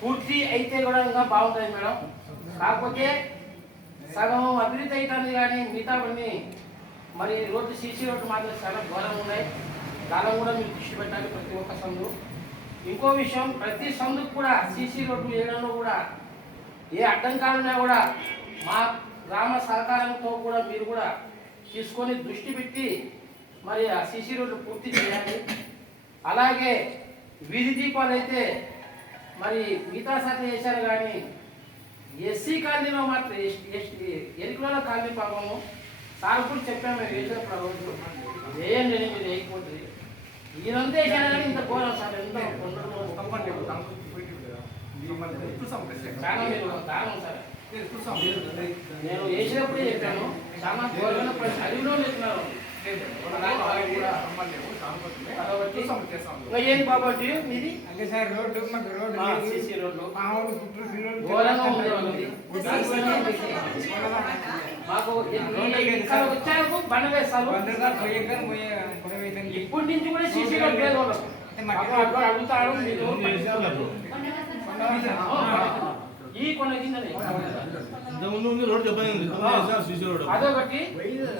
పూర్తి అయితే కూడా ఇంకా బాగుంటుంది మేడం. కాకపోతే సగం అభివృద్ధి అవుతుంది కానీ మిగతావన్నీ మరి రోడ్డు సీసీ రోడ్డు మాత్రం చాలా ఘోరంగా ఉన్నాయి. దాని కూడా మీరు దృష్టి పెట్టాలి ప్రతి ఒక్క సందు. ఇంకో విషయం ప్రతి సందుకు కూడా సీసీ రోడ్డు వేయడంలో కూడా ఏ అడ్డంకాలున్నా కూడా మా గ్రామ సహకారంతో కూడా మీరు కూడా తీసుకొని దృష్టి పెట్టి మరి ఆ సీసీ రోడ్డు పూర్తి చేయాలి. అలాగే వీధి దీపాలు అయితే మరి మిగతా శాతం చేశారు కానీ ఎస్సీ కాలనీలో మాత్రం ఎరుకులలో కాలనీ పాపము సార్ కూడా చెప్పాము మేము వేసినప్పుడు ఆ రోజు వేయండి అని మీరు వేయకపోతుంది ఈయనంతా వేసాను కానీ ఇంత ఘోరం సార్ ఎంత నేను వేసినప్పుడే చెప్పాను చాలా ఘోరమైన చెప్పినారు కాబట్టి ఇంకా ఏం బాబాటి మీది? అంటే సార్ రోడ్డు మాకు రోడ్డు. సీసీ రోడ్లు మా ఊరు చుట్టూ పిల్లలు ఘోరంగా ఉంది వాళ్ళది. మాకు ఇక్కడ వచ్చాక బండ చెప్పి ఇప్పటి నుంచి కూడా సీసీ రోడ్ లేదు అడుగుతాడు మీరు. ఈ కొన కిందనే. ఇంతకుముందు ఉంది రోడ్డు ఇబ్బంది ఉంది సీసీ అదొకటి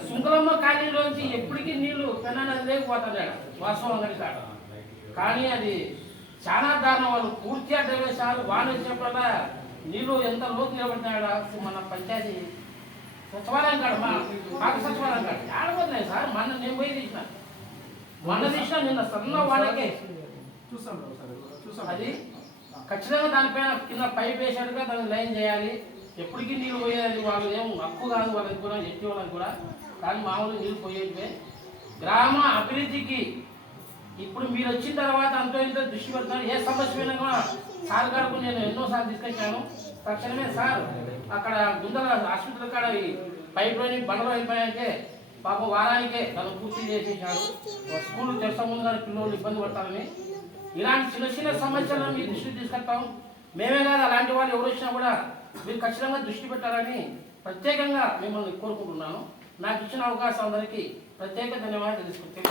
సుంకలమ్మ కాలనీలోంచి ఎప్పటికీ నీళ్ళు పెన్నానది లేకపోతుంది ఆడ వాస్తవం అంగడి కాడ కానీ అది చాలా దారుణం వాళ్ళు పూర్తి అడ్డ వేశారు వాన వచ్చినప్పుడల్లా నీళ్ళు ఎంత లోతు నిలబడినాడ మన పంచాయతీ సచివాలయం కాడ మా మాకు సచివాలయం కాడ ఆడబోతున్నాయి సార్ మొన్న నేను పోయి తీసిన మొన్న తీసిన నిన్న సన్న వాడకే అది ఖచ్చితంగా దానిపైన కింద పైప్ వేసాడుగా దాన్ని లైన్ చేయాలి ఎప్పటికీ నీళ్ళు పోయేది వాళ్ళు ఏం హక్కు కాదు వాళ్ళకి కూడా ఎట్టి వాళ్ళకి కూడా. కానీ మామూలు నీళ్ళు పోయేటివే. గ్రామ అభివృద్ధికి ఇప్పుడు మీరు వచ్చిన తర్వాత అంతో ఇంత దృష్టి పెడతాను ఏ సమస్య అయినా కూడా సార్ గారు నేను ఎన్నోసార్లు తీసుకొచ్చాను. తక్షణమే సార్ అక్కడ గుందల హాస్పిటల్ కాడ పైప్లోని బండలు అయిపోయాయంటే పాప వారానికే తను పూర్తి చేసేసాడు స్కూల్ తెరస ముందు పిల్లలు ఇబ్బంది పడతారని. ఇలాంటి చిన్న చిన్న సమస్యలను మీ దృష్టి తీసుకెళ్తాం మేమే కాదు అలాంటి వాళ్ళు ఎవరు వచ్చినా కూడా మీరు ఖచ్చితంగా దృష్టి పెట్టాలని ప్రత్యేకంగా మిమ్మల్ని కోరుకుంటున్నాను. నాకు ఇచ్చిన అవకాశం అందరికీ ప్రత్యేక ధన్యవాదాలు తెలుసుకుంటే